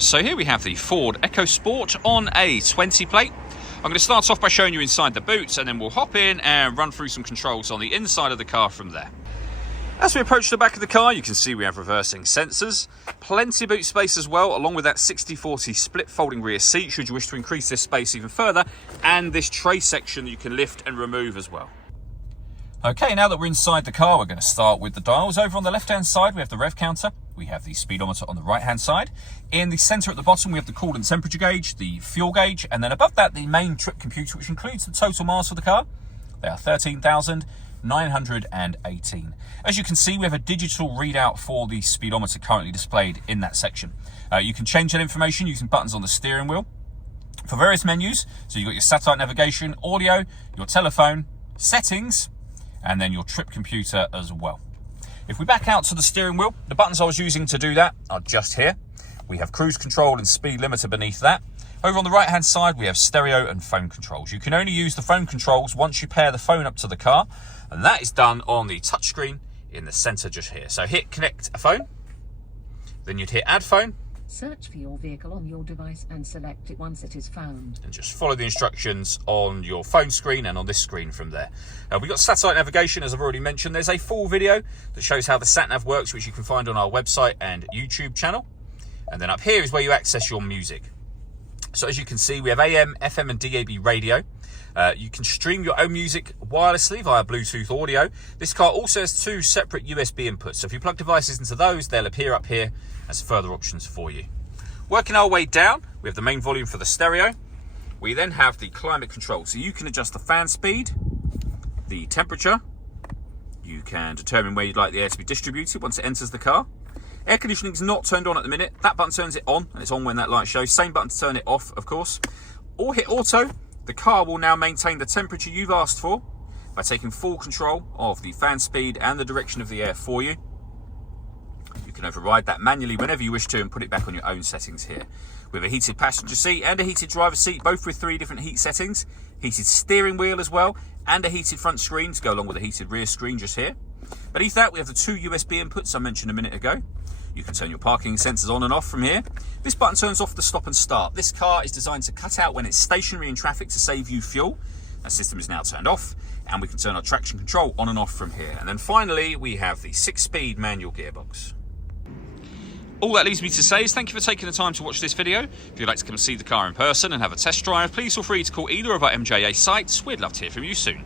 So here we have the Ford Ecosport on a 20 plate. I'm going to start off by showing you inside the boot, and then we'll hop in and run through some controls on the inside of the car from there. As we approach the back of the car, you can see we have reversing sensors, plenty of boot space as well, along with that 60/40 split folding rear seat should you wish to increase this space even further, and this tray section that you can lift and remove as well. Okay, now that we're inside the car, we're going to start with the dials. Over on the left-hand side, we have the rev counter. We have the speedometer on the right-hand side. In the centre at the bottom, we have the coolant temperature gauge, the fuel gauge, and then above that, the main trip computer, which includes the total miles for the car. They are 13,918. As you can see, we have a digital readout for the speedometer currently displayed in that section. You can change that information using buttons on the steering wheel for various menus. So you've got your satellite navigation, audio, your telephone, settings, and then your trip computer as well. If we back out to the steering wheel, the buttons I was using to do that are just here. We have cruise control and speed limiter beneath that. Over on the right hand side, we have stereo and phone controls. You can only use the phone controls once you pair the phone up to the car, and that is done on the touchscreen in the center just here. So hit connect a phone, then you'd hit add phone. Search for your vehicle on your device and select it once it is found. And just follow the instructions on your phone screen and on this screen from there. We've got satellite navigation, as I've already mentioned. There's a full video that shows how the sat-nav works, which you can find on our website and YouTube channel. And then up here is where you access your music. So as you can see, we have AM, FM and DAB radio. You can stream your own music wirelessly via Bluetooth audio. This car also has two separate USB inputs. So if you plug devices into those, they'll appear up here as further options for you. Working our way down, we have the main volume for the stereo. We then have the climate control. So you can adjust the fan speed, the temperature. You can determine where you'd like the air to be distributed once it enters the car. Air conditioning is not turned on at the minute. That button turns it on, and it's on when that light shows. Same button to turn it off, of course. Or hit auto. The car will now maintain the temperature you've asked for by taking full control of the fan speed and the direction of the air for you. You can override that manually whenever you wish to and put it back on your own settings here. We have a heated passenger seat and a heated driver seat, both with 3 different heat settings. Heated steering wheel as well, and a heated front screen to go along with a heated rear screen just here. Beneath that, we have the 2 USB inputs I mentioned a minute ago. You can turn your parking sensors on and off from here. This button turns off the stop and start. This car is designed to cut out when it's stationary in traffic to save you fuel. That system is now turned off, and we can turn our traction control on and off from here. And then finally, we have the 6-speed manual gearbox. All that leaves me to say is thank you for taking the time to watch this video. If you'd like to come and see the car in person and have a test drive, please feel free to call either of our MJA sites. We'd love to hear from you soon.